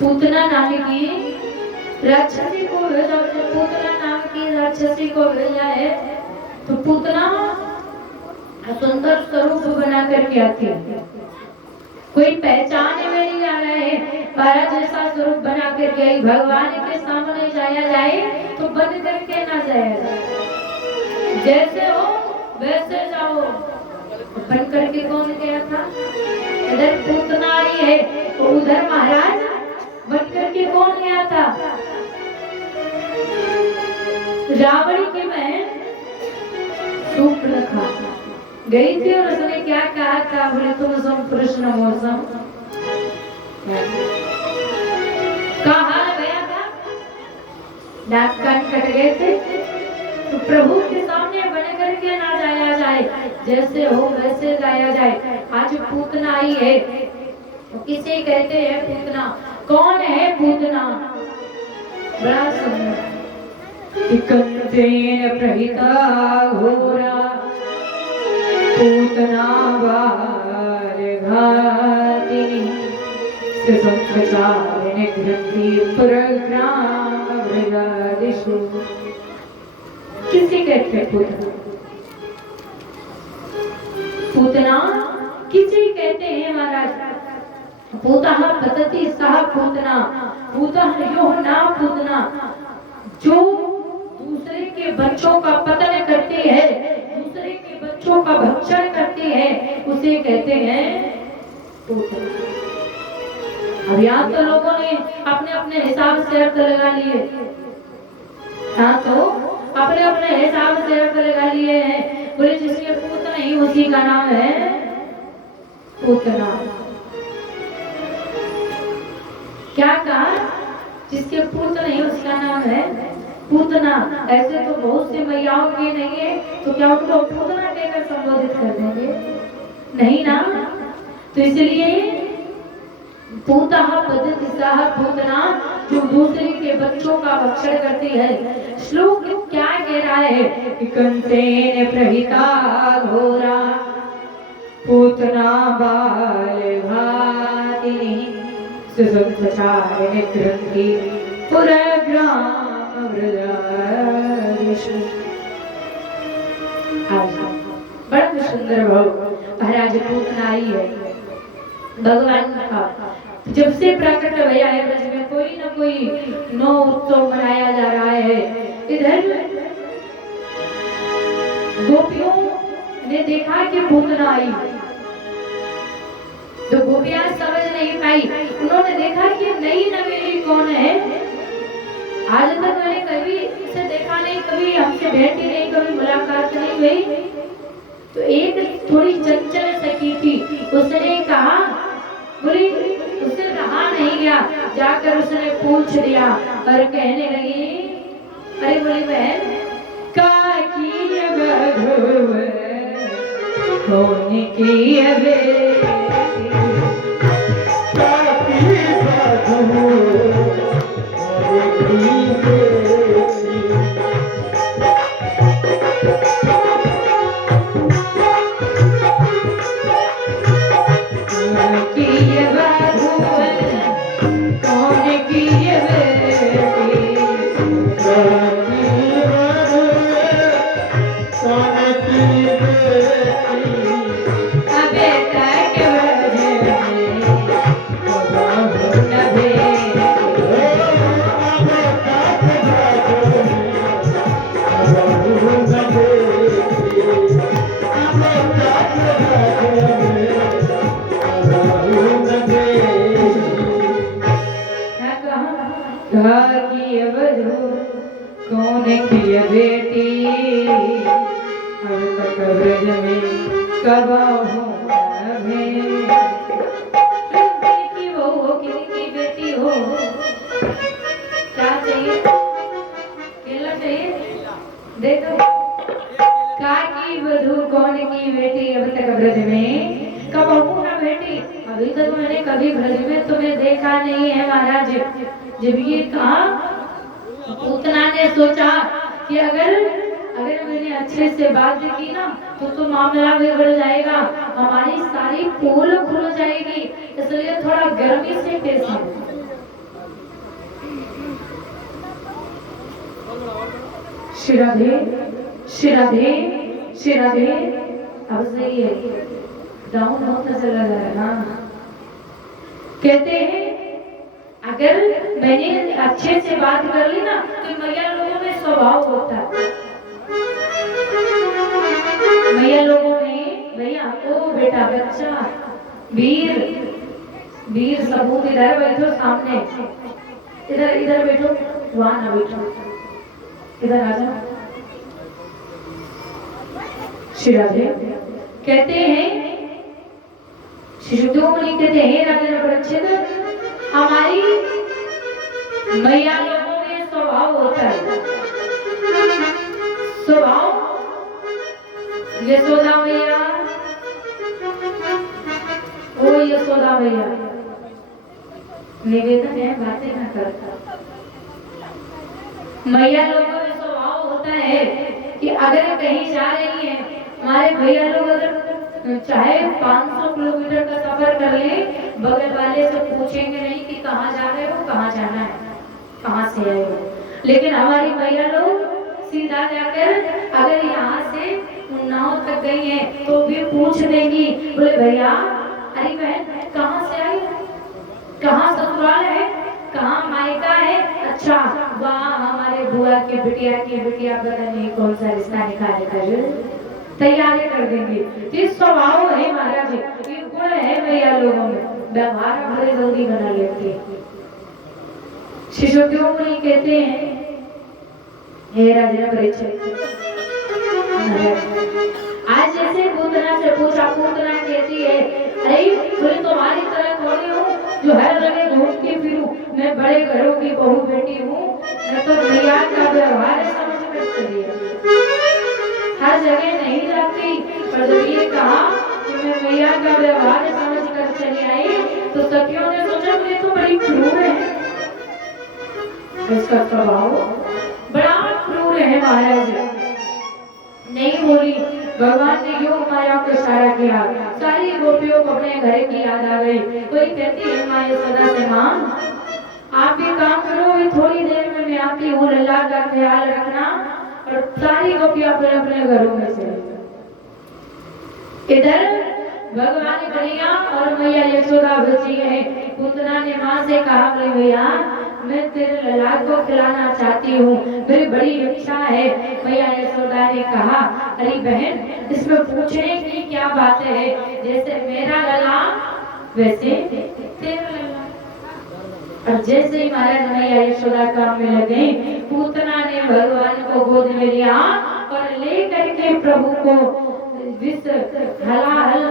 पूतना नाम की राक्षसी को भेजा। पूतना नाम की राक्षसी को भेजा है तो पूतना सुंदर स्वरूप बना करके आती है। कोई पहचाने में नहीं आ रहा है, बारा जैसा स्वरूप बना करके आई। भगवान के सामने जाया जाए तो बंद करके ना जाया जाए, जैसे हो वैसे जाओ। बन करके कौन गया था? इधर पूतना आई है तो उधर महाराज बन करके कौन गया था? रावण की बहन शूर्पणखा गई थी और उसने क्या कहा था? बोले तुम सम कृष्ण मौसम का हाल गया था, नाक कान कट गए थे। तो प्रभु के सामने बन करके ना जाया जाए, जैसे हो वैसे जाया जाए। आज पूतना आई है तो किसे कहते हैं पूतना? कौन है पूतना? बड़ा सुंदर कंसेन प्रहिता घोरा पूतना बालघातिनी संप्रचारिणी ग्रंथि पुरग्राम मृगादिषु। किसे कहते हैं पूतना? पूतना किसे कहते हैं महाराज? पूतः पतति सः पूतना, पूतः यो ना पूतना। जो दूसरे के बच्चों का पतन करते हैं, दूसरे के बच्चों का भक्षण करते हैं, उसे कहते हैं पूतना। अब यहाँ तो लोगों ने अपने अपने हिसाब से अर्थ लगा लिए। हाँ तो अपने अपने हिसाब से अर्थ लगा लिए हैं। बोले जिसके पूत नहीं उसी का नाम है पूतना। क्या कहा? जिसके पूत नहीं उसका नाम है पूतना। ऐसे तो बहुत सी मैयाओं की नहीं है, तो क्या उनको पूतना कहकर संबोधित कर देंगे? नहीं ना। तो इसलिए पूतः पतति सः पूतना, जो दूसरे के बच्चों का भक्षण करती है। श्लोक क्या कह रहा है? कंसेन प्रहिता घोरा पूतना बालघातिनी सुसंप्रचारिणी ग्रंथि पुरग्राम मृगादिषु। बड़ा सुंदर भाव महाराज पूतना आई है। भगवान का जब से प्रकट भैया है ब्रज में कोई ना कोई नौ उत्सव मनाया जा रहा है। इधर गोपियों ने देखा कि पूतना आई तो गोपियां समझ नहीं पाई। उन्होंने देखा कि नई नवेली कौन है। आज तक मैंने कभी इसे देखा नहीं, कभी हमसे भेंट ही नहीं, कभी मुलाकात नहीं हुई। तो एक थोड़ी चंचल सखी थी, उसने कहा, बोली उससे रहा नहीं गया, जाकर उसने पूछ दिया और कहने लगी, अरे बोली बहन काकी बधुव कौन की अबे कौन की बेटी अब तक ब्रज में कब किनकी बहू हो, किनकी बेटी हो? क्या चाहिए? केला चाहिए? दे दो। काकी बधू कौन की बेटी अब तक ब्रज में कब ना बेटी? अभी तक मैंने कभी ब्रज में तुम्हें देखा नहीं है महाराज। जब ये कहा पूतना ने सोचा कि अगर मैंने अच्छे से बात की ना तो मामला बिगड़ जाएगा, हमारी सारी पोल खुल जाएगी, इसलिए थोड़ा गर्मी से पेश आए। श्री राधे श्री राधे श्री राधे। अब सही है, डाउन होता चला जा रहा है। कहते हैं अगर मैंने अच्छे से बात कर ली ना तो मैया लोगों में स्वभाव होता है। मैया लोगों में भैया ओ बेटा बच्चा वीर वीर सबूत इधर बैठो, सामने इधर इधर बैठो, वहां ना बैठो, इधर आ जाओ। श्री राधे कहते हैं शिशुदेव मुनि कहते हैं राधे परीक्षित हमारी मैया लोगों में स्वभाव होता है। स्वभाव यशोदा मैया, ओ यशोदा मैया निवेदन है बातें ना करता। मैया लोगों में स्वभाव होता है कि अगर कहीं जा रही है, हमारे भैया लोग अगर चाहे 500 किलोमीटर का सफर कर ले, बगल वाले से पूछेंगे नहीं कि कहाँ जा रहे हो, कहाँ जाना है, कहाँ से आए हो। लेकिन हमारी भैया लोग सीधा जाकर अगर यहाँ से उन्नाव तक गई है तो भी पूछ देंगी, बोले भैया अरे बहन कहाँ से आई, कहाँ ससुराल है, कहाँ मायका है। अच्छा वाह हमारे बुआ के बिटिया पता नहीं कौन सा रिश्ता निकाले कर तैयारी कर देंगे। जिस स्वभाव है महाराज, ये गुण है भैया लोगों में, व्यवहार बड़े जल्दी बना लेते हैं। शिशुदेव मुनि कहते हैं हे राजा परीक्षित, आज जैसे पूतना से पूछा, पूतना कहती है अरे बोले तुम्हारी तरह थोड़ी हूँ जो हर जगह घूमती फिरूं, मैं बड़े घरों की बहू बेटी हूँ, मैं तो भैया का व्यवहार समझ कर चली हर जगह नहीं जाती। पर जब ये कहा कि मैं भैया का व्यवहार समझ कर चली आई तो सखियों ने सोचा ये तो बड़ी क्रूर है, इसका स्वभाव बड़ा क्रूर है महाराज। नहीं बोली, भगवान ने क्यों माया को इशारा किया, सारी गोपियों को अपने घर की याद आ गई। कोई कहती है माया सदा से मां आप भी काम करो, थोड़ी देर में मैं आती हूँ, लल्ला का ख्याल रखना। और सारी गोपियां अपने अपने घरों में चली। इधर भगवान कन्हैया और मैया यशोदा बची है। पूतना ने माँ से कहा भैया मैं तेरे लला को खिलाना चाहती हूँ, मेरी बड़ी इच्छा है। मैया यशोदा ने कहा अरे बहन इसमें पूछने की क्या बात है, जैसे मेरा लला वैसे तेरा लला। और जैसे ही महाराज मैया यशोदा काम में लगे, पूतना ने भगवान को गोद में लिया और लेकर के प्रभु को विष हलाहल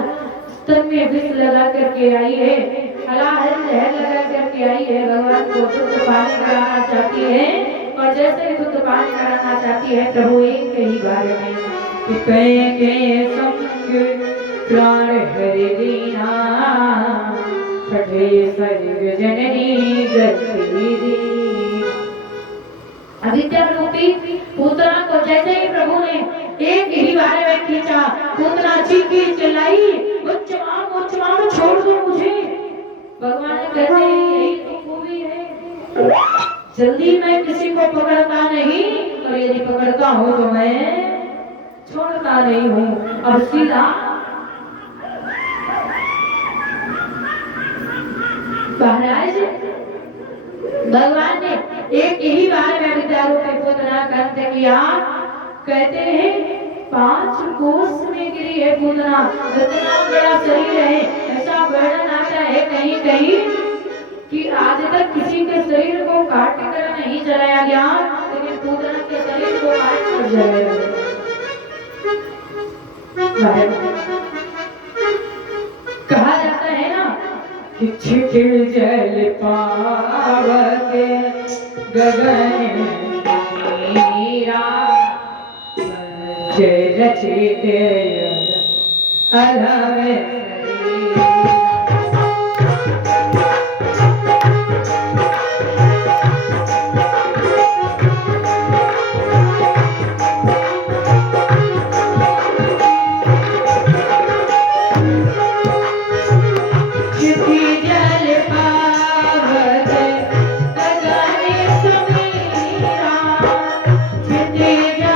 स्तन में विष लगा करके आई है, हलाहल जहर लगा करके आई है। भगवान को दूध पानी कराना चाहती है और जैसे दूध पानी कराना चाहती है प्रभु एक ही बार में के संग प्राण हरि दीना छठे सर्ग जननी गति। अविद्या रूपी पूतना को जैसे ही प्रभु ने एक ही बार में खींचा, पूतना चीखी चिल्लाई उच्च माम छोड़ दो मुझे। भगवान कहते हैं यही तो खूबी है, जल्दी मैं किसी को पकड़ता नहीं और यदि पकड़ता हूँ तो मैं छोड़ता नहीं हूँ। अब सीधा महाराज भगवान ने एक ही बार में विद्यारों पे पूतना करते किया। कहते हैं 5 कोस में गिरी है पूतना, इतना बड़ा शरीर है। ऐसा वर्णन आता है कहीं कहीं कि आज तक किसी के शरीर को काट कर नहीं जलाया गया, लेकिन पूतना के शरीर को काट कर जलाया गया। कहा जाता है ना कि छिटिल जल पावके गगन मीरा रचित अधम Yeah.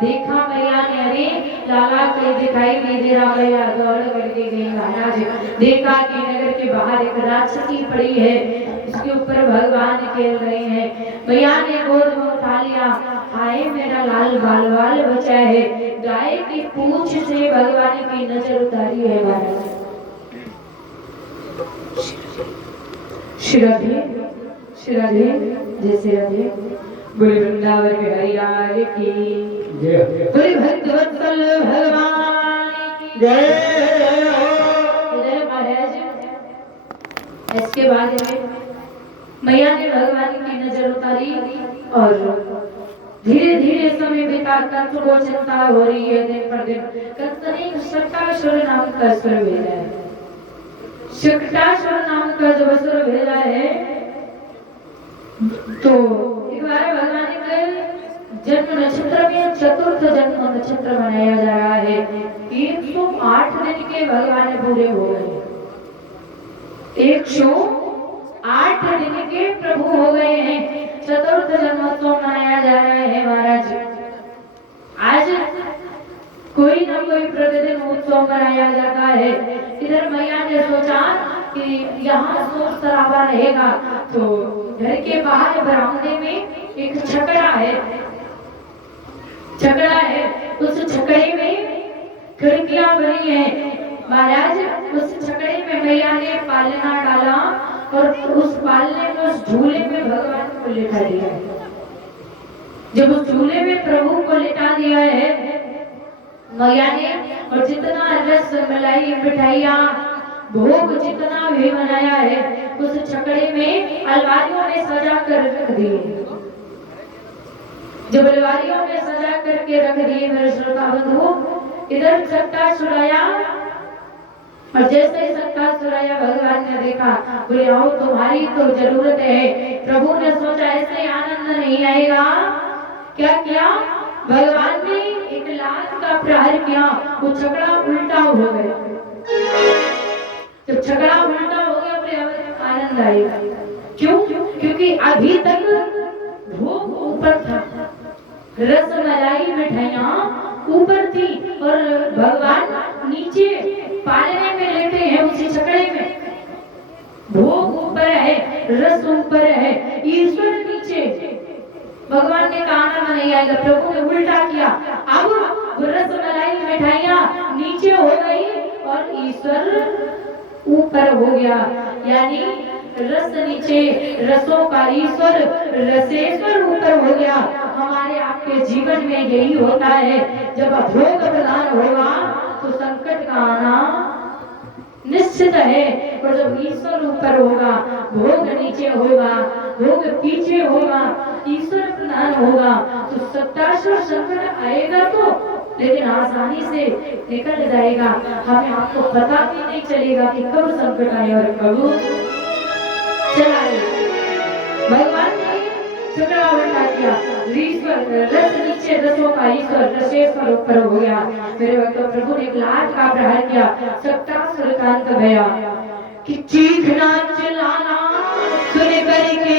देखा मैया ने, अरे लाला के दिखाई नहीं दे रहा। मैया दौड़ करके गई महाराज, देखा कि नगर के बाहर एक राक्षसी पड़ी है, उसके ऊपर भगवान खेल रहे हैं। मैया ने गोद में उठा लिया, हाय मेरा लाल बाल बाल बचा है। गाय की पूंछ से भगवान की नजर उतारी है महाराज। श्रद्धे श्रद्धे जैसे राधे बोले वृंदावन के हरियाल की बोले भक्तवत्सल भगवान की जय महाराज। इसके बाद मैया ने भगवान की नजर उतारी और धीरे धीरे समय बीता, कंस को चिंता हो रही है दिन पर दिन। कंस ने शक्टासुर नाम का असुर भेजा है। शक्टासुर नाम का जो असुर भेजा है, तो एक बार भगवान के जन्म नक्षत्र में चतुर्थ जन्म नक्षत्र मनाया जा रहा है। 108 दिन के भगवान पूरे हो गए, 108 दिन के प्रभु हो गए हैं। चतुर्थ जन्मोत्सव मनाया जा रहा है महाराज। आज कोई ना कोई प्रतिदिन उत्सव मनाया जाता है। इधर मैया ने सोचा कि यहाँ शोर शराबा रहेगा, तो घर के बाहर बरामदे में एक छकड़ा है, छकड़ा है। उस छकड़े में खिड़कियां बनी है महाराज। उस छकड़े में मैया ने पालना डाला और उस पालने में, उस झूले में भगवान को लिटा दिया है। जब उस झूले में प्रभु को लिटा दिया है मैया ने, और जितना रस मलाई मिठाइयां भोग जितना भी बनाया है, उस छकड़े में अलमारियों में सजा कर रख दिए। जब अलमारियों में सजा करके रख दिए मेरे श्रोता बंधु, इधर शक्टासुर आया, और जैसे ही शक्टासुर आया भगवान ने देखा, बोले आओ तुम्हारी तो जरूरत है। प्रभु ने सोचा ऐसे आनंद नहीं आएगा। क्या किया भगवान ने? एक लात का प्रहार किया, वो छकड़ा उल्टा हो गया। जब छकड़ा उल्टा हो गया बोले अब आनंद आएगा। क्यों? क्योंकि अभी तक भोग ऊपर था, रस मलाई मिठाइयां ऊपर थी और भगवान नीचे पालने में लेटे हैं उसी छकड़े में। भोग ऊपर है, रस ऊपर है, ईश्वर नीचे। भगवान ने कहा आनंद नहीं आएगा, प्रभु ने उल्टा किया। अब रस मलाई मिठाइयां नीचे हो गई और ईश्वर ऊपर हो गया। यानी रस नीचे, रसों का ईश्वर, रसेश्वर ऊपर हो गया। हमारे आपके जीवन में यही होता है, जब भोग प्रदान होगा तो संकट का आना निश्चित है। और जब ईश्वर ऊपर होगा, भोग नीचे होगा, भोग पीछे होगा, ईश्वर प्रदान होगा, तो शक्टासुर संकट आएगा तो लेकिन आसानी से निकल जाएगा। हमें आपको पता भी नहीं चलेगा कि कब संकट आए और कब चला गया। भगवान ने छकड़ा उल्टा किया, ईश्वर रस नीचे, रसों का ईश्वर, रसेश्वर ऊपर हो गया। मेरे भक्तों, प्रभु ने एक लात का प्रहार किया, शक्टासुर का अंत भया। कि चीखना चिल्लाना सुन करके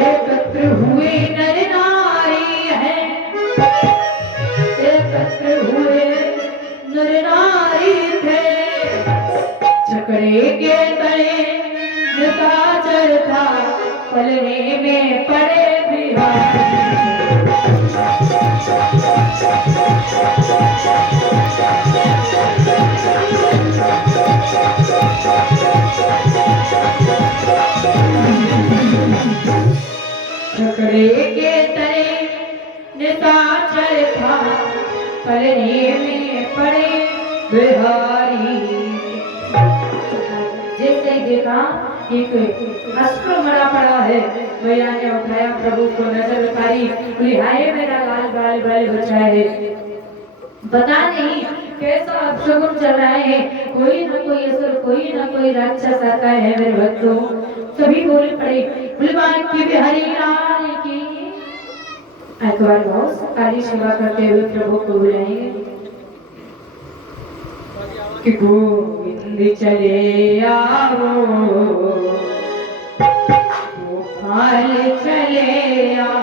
एकत्र हुए नर नारी है, एकत्र हुए नर नारी थे। छकड़े के तले निशाचर था, पलने में पड़े बिहार। छकड़े के तले निशाचर था, पलने में पड़े बिहारी। जैसे ही देखा एक अश्रु मरा पड़ा है, मैया ने उठाया, प्रभु को नजर उतारी, बोली हाय मेरा लाल बाल बाल बचा है। पता नहीं कैसा अपशगुन चल रहा है, कोई ना कोई असुर, कोई ना कोई राक्षस आता है मेरे भक्तों। सभी बोल पड़े, भगवान की बिहारी लाल की। एक बार बहुत काली सेवा करते हुए प्रभु को बुलाएंगे कि गोविंद चले आओ, गोपाल चले आओ,